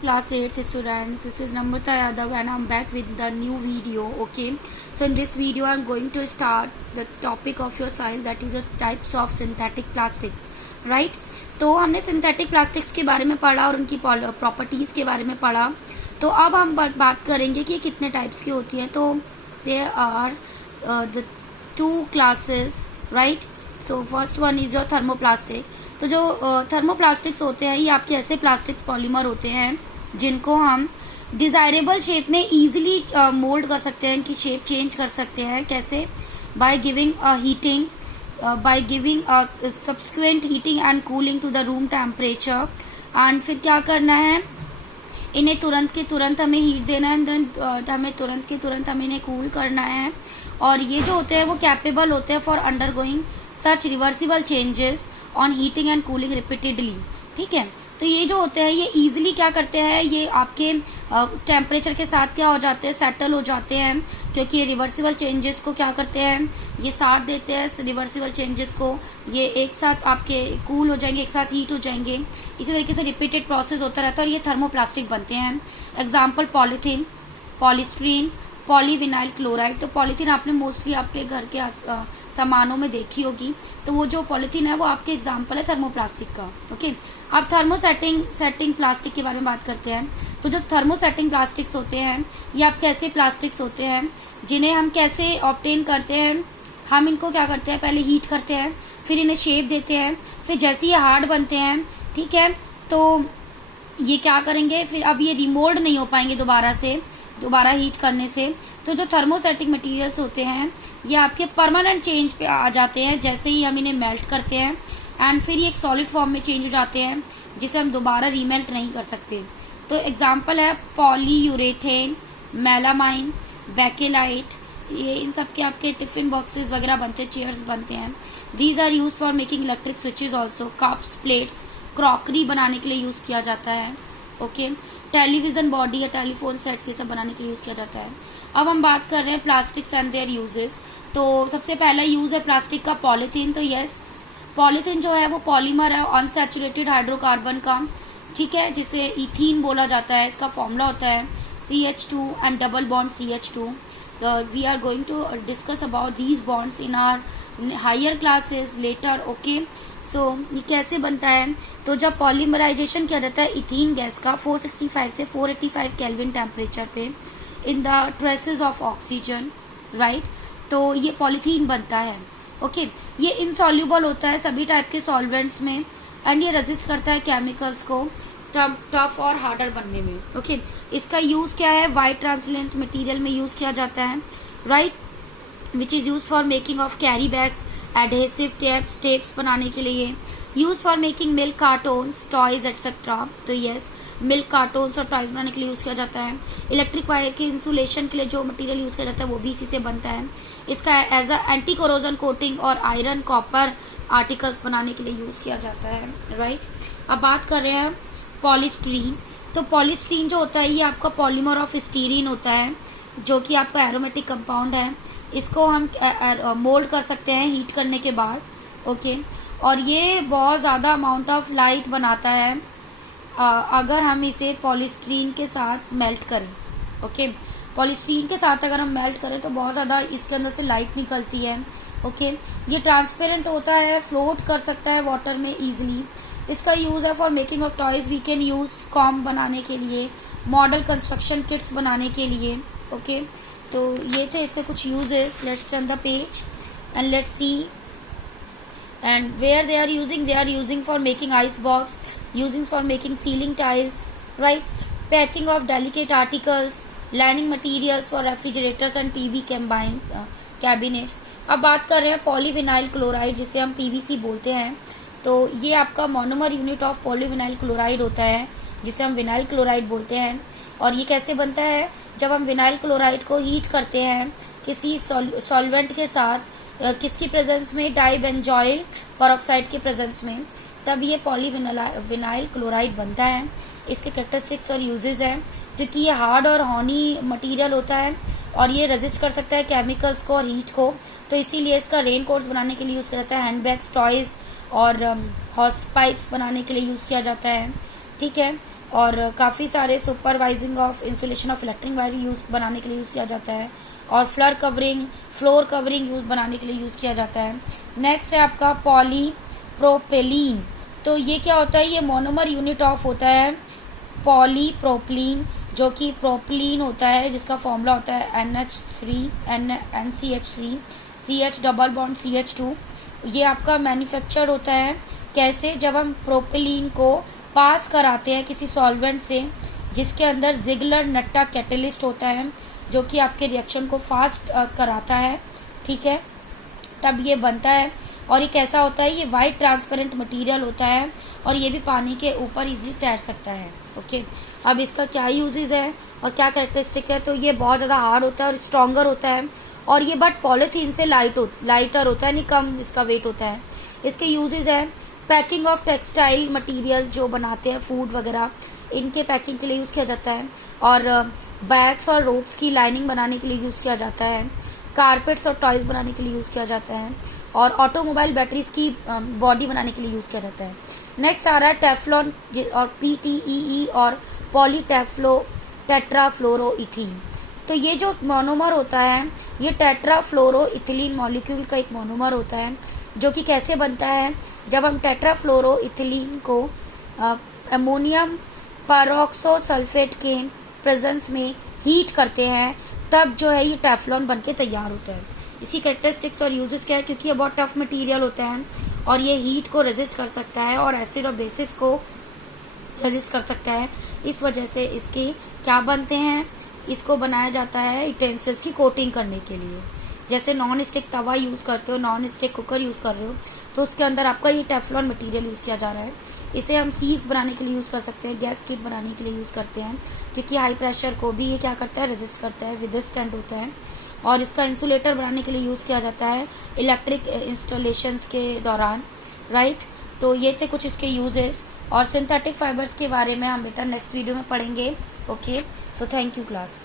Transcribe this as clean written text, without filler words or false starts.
Class 8th students, this is Namrata Yadav and I'm back with the new video. Okay, so in this video I'm going to start the topic of your science, that is the types of synthetic plastics, right? तो हमने synthetic plastics के बारे में पढ़ा और उनकी properties के बारे में पढ़ा. तो अब हम बात करेंगे कि कितने टाइप्स की होती हैं. तो there are the two classes, right? So first one is your thermoplastic. तो जो थर्मोप्लास्टिक्स होते हैं ये आपके ऐसे प्लास्टिक्स पॉलीमर होते हैं जिनको हम डिजायरेबल शेप में इजीली मोल्ड कर सकते हैं, इनकी शेप चेंज कर सकते हैं. कैसे? By giving heating, by giving subsequent heating and cooling to the room temperature. and फिर क्या करना है, इन्हें तुरंत के तुरंत हमें हीट देना है, देन हमें तुरंत के तुरंत हमें इन्हें कूल करना है. और ये जो होते हैं वो कैपेबल होते हैं for undergoing such reversible changes on heating and cooling repeatedly. ठीक है, तो ये जो होते हैं ये इजीली क्या करते हैं, ये आपके टेम्परेचर के साथ क्या हो जाते हैं, सेटल हो जाते हैं, क्योंकि ये रिवर्सिबल चेंजेस को क्या करते हैं, ये साथ देते हैं रिवर्सिबल चेंजेस को. ये एक साथ आपके कूल हो जाएंगे, एक साथ हीट हो जाएंगे. इसी तरीके से रिपीटेड प्रोसेस होता रहता है और ये थर्मोप्लास्टिक बनते हैं. Example polythene, polystyrene, polyvinyl chloride. तो पॉलीथीन आपने मोस्टली आपके घर के सामानों में देखी होगी. तो वो जो पॉलीथीन है वो आपके एग्जाम्पल है थर्मोप्लास्टिक का. ओके, अब सेटिंग प्लास्टिक के बारे में बात करते हैं. तो जो थर्मोसेटिंग प्लास्टिक्स होते हैं ये आपके ऐसे प्लास्टिक्स होते हैं जिन्हें हम कैसे ऑब्टेन करते हैं. हम इनको क्या करते हैं, पहले हीट करते हैं, फिर इन्हें शेप देते हैं, फिर जैसे ये हार्ड बनते हैं, ठीक है, तो ये क्या करेंगे, फिर अब ये रिमोल्ड नहीं हो पाएंगे दोबारा हीट करने से. तो जो थर्मोसेटिक मटेरियल्स होते हैं ये आपके परमानेंट चेंज पे आ जाते हैं जैसे ही हम इन्हें मेल्ट करते हैं, एंड फिर ये एक सॉलिड फॉर्म में चेंज हो जाते हैं जिसे हम दोबारा रीमेल्ट नहीं कर सकते. तो एग्जाम्पल है पॉलीयूरेथेन, मेलामाइन, बेकेलाइट. ये इन सब के आपके टिफिन बॉक्सेस वगैरह बनते हैं, चेयर्स बनते हैं. These are use for making electric switches also. Cups, plates, crockery बनाने के लिए यूज किया जाता है. ओके, टेलीविजन बॉडी या टेलीफोन सेट्स ये सब बनाने के लिए यूज किया जाता है. अब हम बात कर रहे हैं प्लास्टिक्स एंड देयर यूजेस. तो सबसे पहला यूज है प्लास्टिक का पॉलीथीन. तो यस, पॉलीथीन जो है वो पॉलीमर है अनसैचुरेटेड हाइड्रोकार्बन का, ठीक है, जिसे इथीन बोला जाता है. इसका फॉर्मूला होता है CH2 and double bond CH2. We are going to discuss about these bonds in our higher classes later. Okay, so ये कैसे बनता है, तो जब पॉलीमराइजेशन किया जाता है इथीन गैस का 465 से 485 केल्विन टेम्परेचर पे in the traces of oxygen, right, तो ये पॉलीथीन बनता है. ओके, ये इनसॉल्यूबल होता है सभी टाइप के सॉल्वेंट्स में एंड ये रेजिस्ट करता है केमिकल्स को टफ और हार्डर बनने में. ओके, इसका यूज क्या है, वाइट ट्रांसपेरेंट मटेरियल में यूज किया जाता है, right, which is use for making of carry bags, adhesive tapes बनाने के लिए, use for making milk cartoons, toys etcetera. तो यस, मिल्क कार्टून्स और टॉयज बनाने के लिए यूज किया जाता है. इलेक्ट्रिक वायर के इंसुलेशन के लिए जो मटेरियल यूज किया जाता है वो भी इसी से बनता है. इसका as a anti corrosion coating और आयरन कॉपर आर्टिकल्स बनाने के लिए यूज किया जाता है, राइट. अब बात कर रहे हैं पॉलीस्ट्रीन. तो पॉलीस्ट्रीन जो होता है ये आपका पॉलीमर ऑफ स्टीरीन होता है जो कि आपका एरोमेटिक कंपाउंड है. इसको हम मोल्ड कर सकते हैं हीट करने के बाद. ओके, और ये बहुत ज़्यादा अमाउंट ऑफ लाइट बनाता है अगर हम इसे पॉलीस्ट्रीन के साथ मेल्ट करें. ओके, पॉलीस्ट्रीन के साथ अगर हम मेल्ट करें तो बहुत ज़्यादा इसके अंदर से लाइट निकलती है. ओके, ये ट्रांसपेरेंट होता है, फ्लोट कर सकता है वाटर में इजीली. इसका यूज है for making of toys. We can use comb बनाने के लिए, मॉडल कंस्ट्रक्शन किट्स बनाने के लिए. ओके, तो ये थे इसके कुछ uses. Let's turn the page and let's see. And where they are using for making ice box, using for making ceiling tiles, right, packing of delicate articles, lining materials for refrigerators and TV cabinets. अब बात कर रहे हैं polyvinyl chloride जिसे हम PVC बोलते हैं. तो ये आपका monomer unit of polyvinyl chloride होता है जिसे हम विनाइल क्लोराइड बोलते हैं. और ये कैसे बनता है, जब हम विनाइल क्लोराइड को हीट करते हैं किसी सॉल्वेंट के साथ, किसकी प्रेजेंस में, डाइबेंजॉइल पेरोक्साइड के प्रेजेंस में, तब ये पॉलीविनाइल क्लोराइड बनता है. इसके कैरेक्टरिस्टिक्स और यूजेस हैं क्योंकि ये हार्ड और हॉनी मटेरियल होता है और ये रेजिस्ट कर सकता है केमिकल्स को और हीट को. तो इसीलिए इसका रेन कोट्स बनाने के लिए यूज किया जाता है, हैंडबैग्स, टॉयज और हॉस पाइप्स बनाने के लिए यूज किया जाता है. ठीक है, और काफ़ी सारे supervising of insulation of electric wire use बनाने के लिए यूज़ किया जाता है, और फ्लोर कवरिंग यूज बनाने के लिए यूज़ किया जाता है। नेक्स्ट है आपका पॉलीप्रोपेलीन। तो ये क्या होता है, ये मोनोमर यूनिट ऑफ होता है पॉलीप्रोपलीन, जो कि प्रोपलीन होता है, जिसका फॉर्मूला होता है NCH3 CH double bond CH2। ये आपका मैन्युफैक्चर होता है कैसे, जब हम प्रोपेलीन को पास कराते हैं किसी सॉल्वेंट से जिसके अंदर जिगलर नट्टा कैटलिस्ट होता है, जो कि आपके रिएक्शन को फास्ट कराता है, ठीक है, तब ये बनता है। और ये कैसा होता है, ये वाइट ट्रांसपेरेंट मटेरियल होता है और ये भी पानी के ऊपर इजीली तैर सकता है। ओके, अब इसका क्या यूजेस है और क्या कैरेक्टरिस्टिक है, तो ये बहुत ज़्यादा हार्ड होता है और स्ट्रॉन्गर होता है, और ये बट पॉलीथीन से लाइटर होता है, नहीं कम इसका वेट होता है। इसके यूजेस है पैकिंग ऑफ टेक्सटाइल मटेरियल, जो बनाते हैं फूड वगैरह, इनके पैकिंग के लिए यूज़ किया जाता है, और बैग्स और रोप्स की लाइनिंग बनाने के लिए यूज़ किया जाता है, कारपेट्स और टॉयज बनाने के लिए यूज़ किया जाता है, और ऑटोमोबाइल बैटरीज की बॉडी बनाने के लिए यूज़ किया जाता है। नेक्स्ट आ रहा है टेफ्लॉन और PTEE और टेट्राफ्लोरोइथीन। तो ये जो मोनोमर होता है, ये टेट्राफ्लोरोइथिलीन मॉलिक्यूल का एक मोनोमर होता है, जो कि कैसे बनता है, जब हम टेट्राफ्लोरोइथिलीन को अमोनियम पैरोक्सोसल्फेट के प्रेजेंस में हीट करते हैं, तब जो है ये टेफ्लॉन बनके तैयार होता है। इसकी कैरेक्टरिस्टिक्स और यूजेस क्या है, क्योंकि ये बहुत टफ मटेरियल होता है और ये हीट को रेजिस्ट कर सकता है और एसिड और बेसिस को रेजिस्ट कर सकता है, इस वजह से इसके क्या बनते हैं, इसको बनाया जाता है यूटेंसिल्स की कोटिंग करने के लिए। जैसे नॉन स्टिक तवा यूज़ करते हो, नॉन स्टिक कुकर यूज़ कर रहे हो, तो उसके अंदर आपका ये टेफ्लॉन मटेरियल यूज़ किया जा रहा है। इसे हम सील्स बनाने के लिए यूज़ कर सकते हैं, गैस किट बनाने के लिए यूज़ करते हैं, क्योंकि हाई प्रेशर को भी ये क्या करता है, रेजिस्ट करता है, विदस्टैंड होता है। और इसका इंसुलेटर बनाने के लिए यूज़ किया जाता है इलेक्ट्रिक इंस्टॉलेशंस के दौरान, राइट। तो ये थे कुछ इसके यूजेस, और सिंथेटिक फाइबर्स के बारे में हम बेटा नेक्स्ट वीडियो में पढ़ेंगे। Okay, so thank you class.